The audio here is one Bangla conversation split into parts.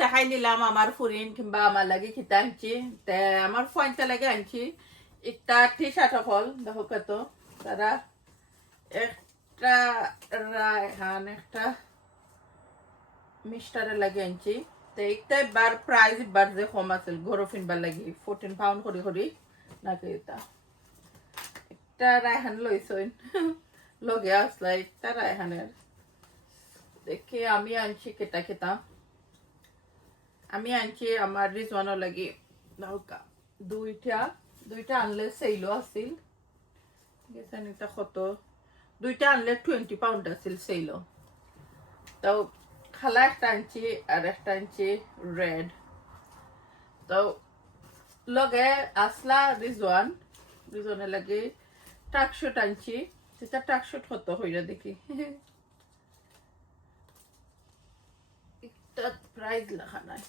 দেখাই নিলাম আমার ফুরিন কিংবা আমার লাগে খিতা আনছি আমার ফোনটা লাগে আনছি একটা টি শার্ট হল দেখো কত তারা একটা রায়হান একটা মিস্টারে লাগে আনছি তো একটা বার প্রাইস বার যে কম আছে গরো ফিনবার লাগি 14 পাউন্ড করি করি নাকি এটা একটা রায়হান লইছইন লগে আসলা একটা রায়হানের দেখি আমি আনছি কেটা কেটা আমি আনছি আমার রিজওয়ানো লাগি দুইটা আনলে সেইলো আছিল গেছেন এটা কত দুইটা আনলে 20 পাউন্ড আছিল সেইলো তো খালা একটা আনছি আর একটা আনছি রেড তো লগে আসলা রিজওয়ানের লাগি ট্রাকশুট আনছি সেটা ট্রাকশুট কত হইরা দেখি একটা প্রাইস লেখা নাই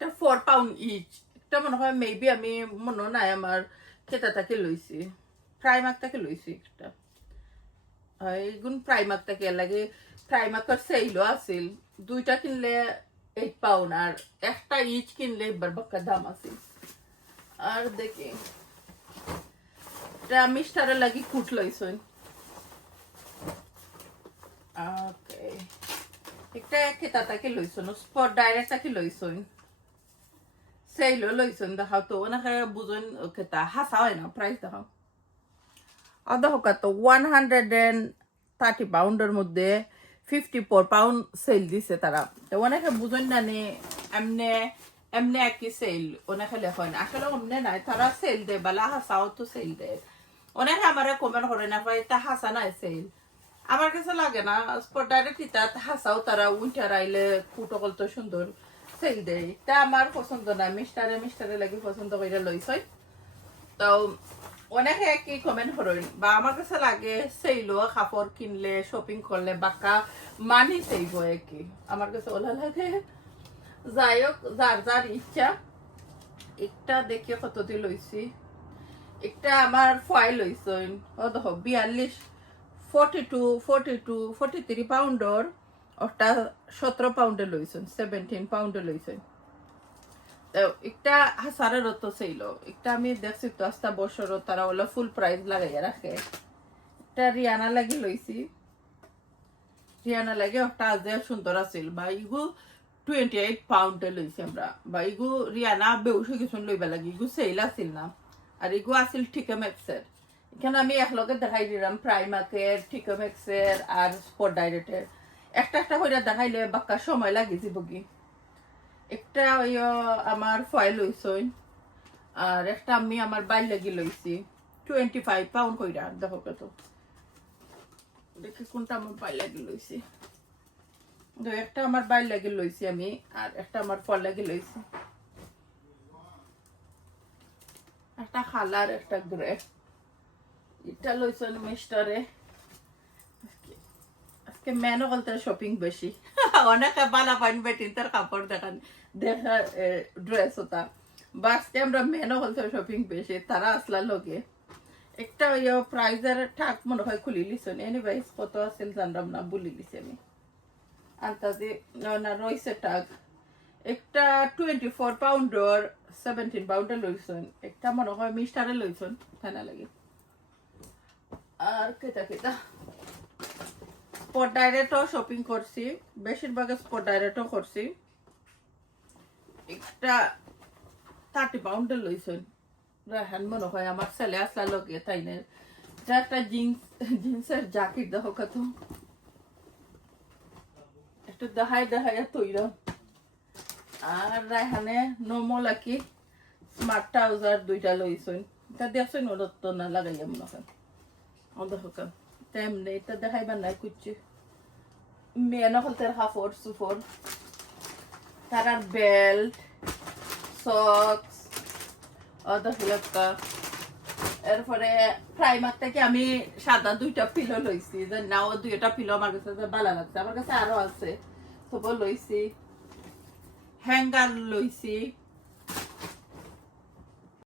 4 পাউন্ড ইচ এটা মনে হয় মেবি আমি মনে নাই আমার কেটাটাকে লইছি প্রাইমাকটাকে লইছি একটা এইগুন প্রাইমাকটাকে লাগে প্রাইমাকর সেইলো আছিল দুইটা কিনলে 8 পাউন্ড আর একটা ইচ কিনলে এবার বাক্কা দাম আছিল আর দেখি এটা মিস্টারের লাগি কুট লইছইন ওকে একটা কেটাটাকে লইছন স্পট ডাইরেক্টটাকে লইছইন সেইলো লইছন দেখাও তো ওনাকে বুঝুন কেটা হাসা হয় না প্রাইস দেখাও আর দেখো কত 130 পাউন্ডের মধ্যে 54 পাউন্ড সেল দিছে তারা তো অনেকে বুঝুন না নে এমনি একই সেল অনেকে লেখেন আসলে অমনে নাই তারা সেল দেয় বালা হাসাও তো সেল দেয় অনেকে আমারে কমেন্ট করে না ভাই তা হাসা নাই সেল আমার কাছে লাগে না স্পট ডাইরেক্ট হাসাও তারা উইন্টার আইলে ফুটকল তো সুন্দর সেল দেয় তা আমার পছন্দ না মিস্টারে লাগি পছন্দ করে লইছই তো অনেকে কি কমেন্ট করেন বা আমার কাছে লাগে সেইলো কাপড় কিনলে শপিং করলে বাক্কা মানি সেইব কি আমার কাছে ওলা লাগে যাই হোক যার ইচ্ছা একটা দেখে কত দিয়ে লইছি একটা আমার ফয়েল লইছই ও দেখো 43 পাউন্ডর ওটা 17 পাউন্ডে লইছেন 17 পাউন্ডে লইছেন তো একটা হাসারের তো সেইলো একটা আমি দেখছি তো আস্তা বছরও তারা ওলা ফুল প্রাইস লাগাইয়া রাখে একটা রিয়ানা লাগি লইছি রিয়ানা লাগে ওটা যে সুন্দর আছিল বা ইগু 28 পাউন্ডে লইছি আমরা বা ইগু রিয়ানা বেউসে কিছু লইবা লাগে ইগু সেইল আছিল না আর ইগু আছিল টিকেমেক্সের এখানে আমি একলগে দেখাই দিলাম প্রাইমাকের টিকেমেক্সের আর স্পট ডাইরেক্টের একটা করে দেখাইলে বাক্কা সময় লাগে জীবকি একটা ওই আমার ফয়েল লইছই আর একটা আমি আমার বাইর লাগি লইছি 25 পাউন্ড কইরা দেখো কত দেখি কোনটা আমার বাইর লাগি লইছি একটা আমার বাইর লাগি লইছি আমি আর একটা আমার ফল লাগি লইছি একটা খালার একটা গ্রে এটা লইছেন মিস্টারে আজকে মেনো বলতে শপিং বেশি অনেকে বালা পাইন বেটিন তার কাপড় দেখা ড্রেস হতা বাসকে আমরা মেনো বলতে শপিং বেশি তারা আসলা লগে একটা ওই প্রাইজের ঠাক মনে হয় খুলি লিছেন এনিওয়াইজ কত আছিল জানলাম না বলি লিছি আমি আন্তাজে না রইছে টাক একটা 24 পাউন্ডর 17 পাউন্ডে লইছেন একটা মনে হয় মিস্টারে লইছেন তাই না লাগে আর কেটা স্পট ডাইরেক্টও শপিং করছি বেশিরভাগ স্পট ডাইরেক্টও করছি একটা 30 পাউন্ডে লইছেন রাহান মনে হয় আমার ছেলে আসলা লগে তাই না এটা একটা জিন্সের জ্যাকেট দেখো কত একটু দেখাই তৈরি আর রাহানে নর্মাল কি স্মার্ট ট্রাউজার দুইটা লইছেন এটা দেখছেন ওর তো না লাগাইয়া মনে হয় ও দেখো তেমনি এটা দেখাইবার নাই কুচ্ছি মেয়ে নকলতের কাপড় সুপর তার বেল্ট সক্স অদা এরপরে প্রাইমার থেকে আমি সাদা দুইটা পিলো লইছি যে নাও দুইটা পিলো আমার কাছে ভালো লাগছে আমার কাছে আরো আছে সব লইছি হ্যাঙ্গার লইছি